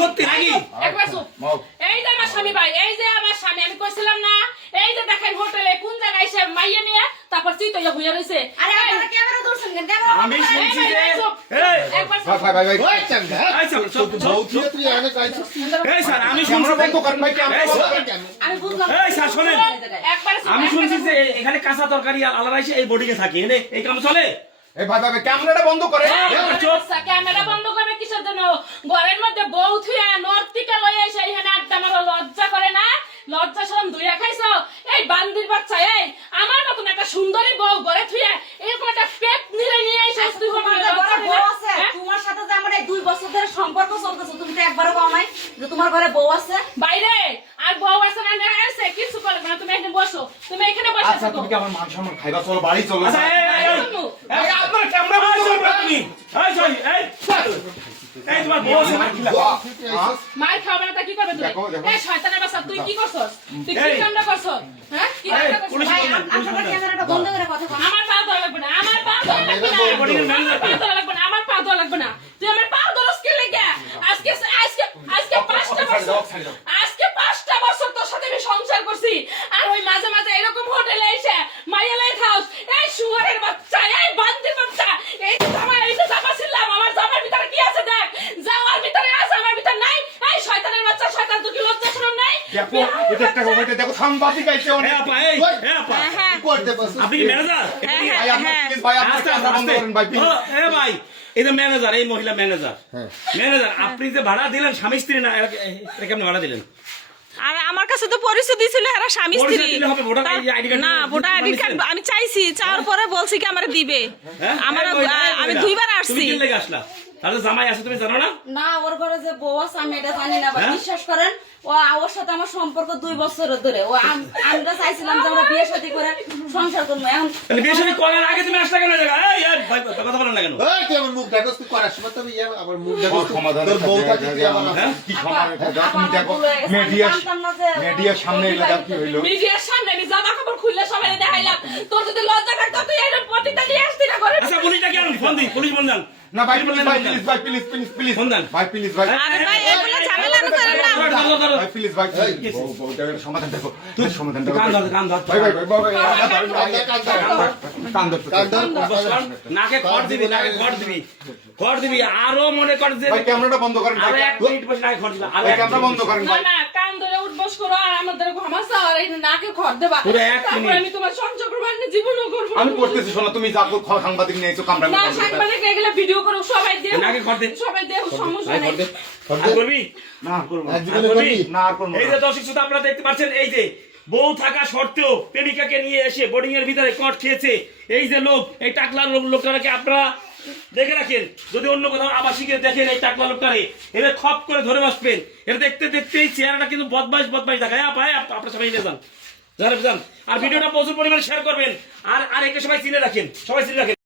সত্যি নাকি? এই যে আমার স্বামী ভাই, এই যে আমার স্বামী, আমি কইছিলাম না এই যে দেখেন হোটেলে কোন জায়গায় এসে মাইয়া নিয়ে তারপর চিতইয়া হইয়া রইছে। আরে আপনারা ক্যামেরা ধরছেন কেন? ক্যামেরা আমি শুনছি যে একবার ভাই এই স্যার আমি শুনছি আমি বুঝলাম। এই স্যার শুনেন, একবার আমি শুনছি যে এখানে কাঁচা তরকারি আলাদা এসে এই বোর্ডিং এ থাকে, এই কাম চলে? এই ভাই ভাই ক্যামেরাটা বন্ধ করে। ক্যামেরা বন্ধ করবে কিসের জন্য? ঘরের মধ্যে বউ থুয়া নর্তিকা লইয়া এসে এখানে আড্ডা মারো, লজ্জা করে না? লজ্জা শরম দুইয়া খাইছো? এই বান্দির বাচ্চা, এই আমার মতন একটা সুন্দরী বউ ঘরে থুয়া এরকম একটা পেট নিলে নিয়ে এসে তুই বউ আছে তোমার সাথে যে আমার এই 2 বছর ধরে সম্পর্ক চলতেছে, তুমি তো একবারও কও নাই যে তোমার ঘরে বউ আছে। বাইরে আর বউ আছে না আছে কিছু করে না, তুমি এখানে বসো, তুমি এখানে বসে আচ্ছা থাকো। তুমি কি আমার মান সম্মান খাইবা? চলো বাড়ি চলো। আচ্ছা এই আপনার ক্যামেরা বন্ধ করবেন তুমি? এই সরি এই তোমার বউ আছে নাকি? মার খাবে না তা কি করবে তুমি? এই শয়তানের বাচ্চা, তুই কি করছস? তুই কি কামটা করছস? হ্যাঁ কি কামটা করছস? ভাই আপনারা ক্যামেরাটা বন্ধ করে কথা বলো। আমার পা ধরা লাগবে না, আমার পা ধরা লাগবে না, আমার পা ধরা লাগবে না, আমার পা ধরা লাগবে না। তুই আমার পা ধরস কি লাগা? আজকে 5টা বছর, আজকে 5টা বছর তোর সাথে আমি সংসার করছি, আর ওই মাঝে মাঝে এরকম হোটেলে এসে মাইয়া লাই খাওস। এই শুয়ারের বাচ্চা, এই বান্দির বাচ্চা, এই যে জামা ছিলাম, আমার জামার ভিতরে কি আছে দেখ, জামার ভিতরে আছে, আমার ভিতরে নাই। এই শয়তানের বাচ্চা, শয়তান, তুই কি লজ্জা শরম নাই? দেখো এটা একটা কমেন্টে দেখো সাংবাদিক আইছে অনেক। এই আপা হ্যাঁ আপনি কি ম্যানেজার? ভাই আপনি প্লিজ ভাই আপনি ক্যামেরা বন্ধ করেন ভাই প্লিজ। ভাই এই যে ম্যানেজার, এই মহিলা ম্যানেজার, আপনি যে ভাড়া দিলেন স্বামী স্ত্রী না, এটা কেমন ভাড়া দিলেন? আর আমার কাছে তো পরিচয় দিছিল এরা স্বামী স্ত্রী। পরিচয় দিলে হবে, ভোটার আইডি কার্ড না, ভোটার আইডি কার্ড আমি চাইছি, চাওয়ার পরে বলছি কি আমারে দিবে। আমার আমি 2বার আসছি। তুমি কি লাগি আসলা? তাহলে জামাই আছে তুমি জানো না? না, ওর ঘরে যে বউ আছে আমি এটা জানি না ভাই, বিশ্বাস করেন। ওর সাথে আমার সম্পর্ক 2 বছরের ধরে। আমরা চাইছিলাম যে আমরা বিয়ে শাদী করে সংসার করবো। এখন তাহলে বিয়ে শাদী করার আগে তুমি আসলা কেন? জায়গা এই ভাই কথা বলেন না কেন? এই তুই আমার মুখ ঢাকস, তুই করার সময় তুমি আমার মুখ ঢাকস। সমাধান তোর বউ থাকে তুই আমার কি সমাধান এটা তুমি দেখো মিডিয়ার সামনে এলাকা কি হইলো? মিডিয়ার সামনে আমি জামা কাপড় খুললে সবাই দেখাইলাম। তোর যদি লজ্জা করতো তুই এরকম প্রতিটা নিয়ে আসতি না ঘরে। আচ্ছা পুলিশটা কেন ফোন দিই? পুলিশ ফোন দেন না ভাই প্লিজ ভাই প্লিজ ভাই প্লিজ প্লিজ প্লিজ ফোন দেন ভাই প্লিজ ভাই আরে ভাই এগুলো ঝামেলা না করেন না। ভাই প্লিজ ভাই বউটার সমাধান দেখো তুই সমাধান দেখো কান ধর ভাই ভাই ভাই কান ধর নাকে খড় দিবি, নাকে খড় দিবি আরো মনে কর যে ভাই ক্যামেরাটা বন্ধ করেন আরো ভাই 1 মিনিট বসে নাকে খড় দিবি আরো ভাই ক্যামেরা বন্ধ করেন না ভাই না, কান ধরে উঠবস করো আর আমাদের ঘামাসা আর এই নাকে খড় দেবা। পুরো 1 তারপর মিনিট। আমি তোমার সংসার করবো, আমি জীবনও করবো। আমি করতেছি শোনো তুমি যা সাংবাদিক নিয়েছো না, ক্যামেরা সাংবাদিক এগুলা ভিডিও করো, সবাই দেখ, নাকে খড় দে। সবাই দেখ, সমস্যা নেই। আর করবি না করব আর করবি না আর করব এই যে দর্শক শ্রোতা আপনারা দেখতে পাচ্ছেন, এই যে বউ থাকা সত্ত্বেও প্রেমিকাকে নিয়ে এসে বোর্ডিং এর ভিতরে কট খেয়েছে এই যে লোক, এই টাকলার লোকটাকে আপনারা দেখে রাখেন। যদি অন্য কোথাও আবাসিকে দেখেন এই টাকলা লোকটারে, এদের খপ করে ধরে বসবেন। এটা দেখতে দেখতে এই চেহারাটা কিন্তু বদমাইশ দেখায়। আপনারা সবাই নিয়ে যান, আর ভিডিওটা প্রচুর পরিমাণে শেয়ার করবেন। আর একে সবাই চিনে রাখেন।